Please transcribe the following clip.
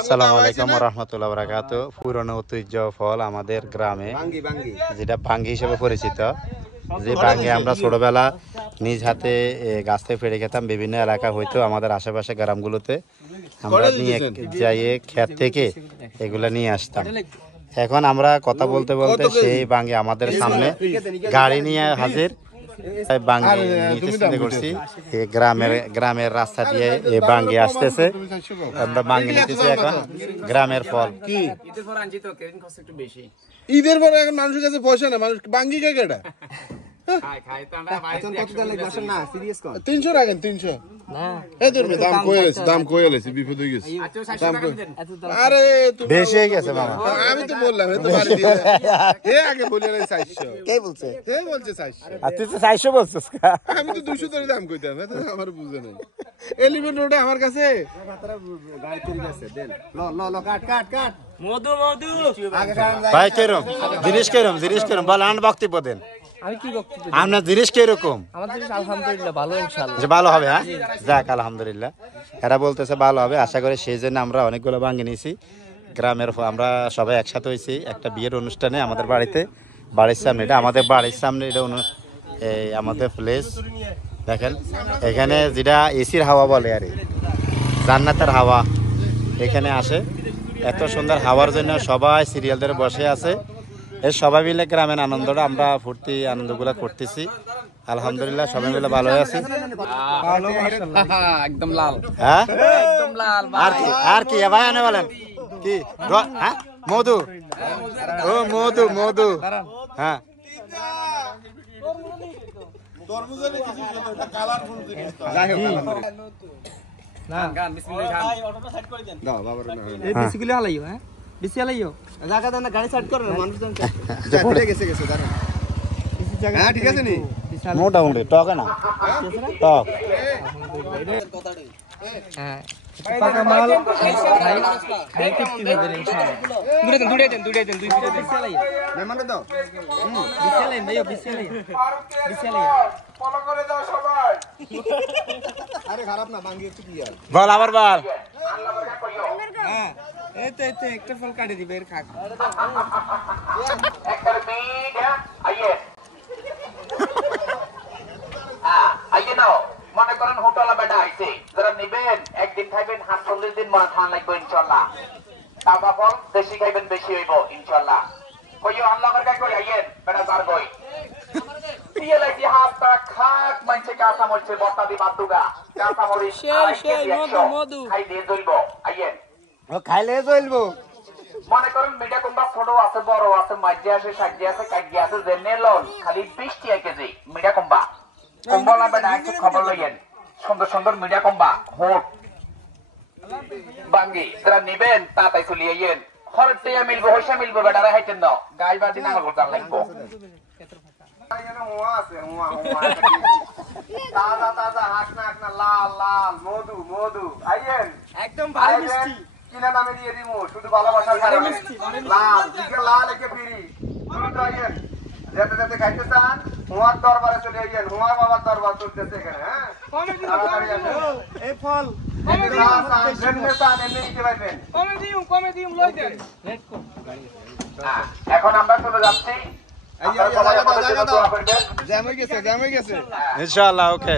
আসসালামু আলাইকুম ওয়া রাহমাতুল্লাহি ওয়া বারাকাতুহু। পুরনো ঐতিহ্য ফল আমাদের গ্রামে যেটা ভাঙ্গি হিসেবে পরিচিত। যে ভাঙ্গি আমরা ছোটবেলা নিজ হাতে গাছ থেকে পেড়ে খেতাম। বিভিন্ন এলাকা হয়তো আমাদের আশেপাশে গ্রামগুলোতে আমরা নিয়ে যাইয়ে ক্ষেত থেকে এগুলা নিয়ে আসতাম। এখন আমরা কথা বলতে বলতে সেই ভাঙ্গি আমাদের সামনে গাড়ি নিয়ে হাজির। ভাঙ্গি নিতে চিন্তা করছি গ্রামের রাস্তা দিয়ে এই ভাঙ্গি আসতেছে। আমরা ভাঙ্গি নিতেছি এখন গ্রামের ফল। ঈদের পরে এখন মানুষের কাছে পয়সা না, মানুষ ভাঙ্গি খায় কেটা? 300 রাখেন 300 দাম কয়ে গেছে বিপদ হয়ে গেছে। আরে বেশি হয়ে গেছে মামা। আমি তো বললাম আগে বলে 400। কে বলছে? বলছে 400। আর তুই তো 400 বলছিস। আমি তো 200 ধরে দাম কইতাম, আমার বুঝে নাই। এলিভেন রোডে আমার কাছে ভাই কেরম জিনিস কেরম বলেন, বক্তব্য দেন। আমি কি বক্তব্য আপনার জিনিস কিরকম? আমার জিনিস আলহামদুলিল্লাহ ভালো, ইনশাআল্লাহ যে ভালো হবে। হ্যাঁ যাক আলহামদুলিল্লাহ, এরা বলতেছে ভালো হবে। আশা করি সেই জন্য আমরা অনেকগুলো ভাঙ্গি নিয়েছি। গ্রামের আমরা সবাই একসাথে হয়েছি একটা বিয়ের অনুষ্ঠানে আমাদের বাড়ির সামনে। এটা আমাদের বাড়ির সামনে, এটা আমাদের প্লেস। দেখেন এখানে যেটা এসির হাওয়া বলে আর জান্নাতের হাওয়া এখানে আসে। এত সুন্দর হাওয়ার জন্য সবাই সিরিয়াল ধরে বসে আছে। এই সবাই মিলে গ্রামের আনন্দটা আমরা আনন্দগুলো করতেছি। আলহামদুলিল্লাহ সবাই মিলে ভালো আছি। একদম লাল। হ্যাঁ একদম লাল। আর কি ভাই আনে বলেন কি? হ্যাঁ মধু, ও মধু। হ্যাঁ মোটামুটি টক না টক। বল আবার বল। একটা ফল কাটে দিবে এর খাক। মনে করেন হোটেল বেটা আইছে, যারা নিবেন একদিন খাইবেন 40 দিন মনে ঠান লাগবে ইনশাল্লাহ। টাকা ফল দেশি খাইবেন বেশি হইব ইনশাল্লাহ। কইও আল্লাহ করে কই আইয়েন বেটা যার কই পিয়ে লাগি হাতটা খাক মানছে কাঁচা মরছে বর্তা দি বাদুগা কাঁচা মরি মধু খাই দিয়ে জ্বলব আইয়েন। ও খাইলে জ্বলবো। মনে করেন মিডিয়া কোনবা ছোট আছে বড় আছে মাঝে আছে সাজ্জে আছে কাজ্ঞে আছে জেনে লন খালি 20 টাকা কেজি মিডিয়া কোনবা কম্বলা বেটা একটু খবর লইয়েন। সুন্দর সুন্দর মিডিয়া কম্বা হোট বাঙ্গি যারা নিবেন তাড়াতাড়ি চলে আইয়েন। খরচ টিয়া মিলবো, হইসা মিলবো, বেটারা হাইতেন দাও গাই বাদি না করতাম লাগবো। তাজা তাজা হাকনা লাল লাল মধু আইয়েন। একদম ভালো মিষ্টি কিনা নামে দিয়ে দিমু, শুধু ভালোবাসার কারণে লাল দিকে লাল একে ফিরি শুধু আইয়েন। যেতে যেতে খাইতে চান হুয়ার দরবারে চলে আইয়েন, হুয়ার বাবার দরবার চলতেছে এখানে। হ্যাঁ এই ফল এখন আমরা চলে যাচ্ছি। জ্যাম হয়ে গেছে ইনশাআল্লাহ ওকে।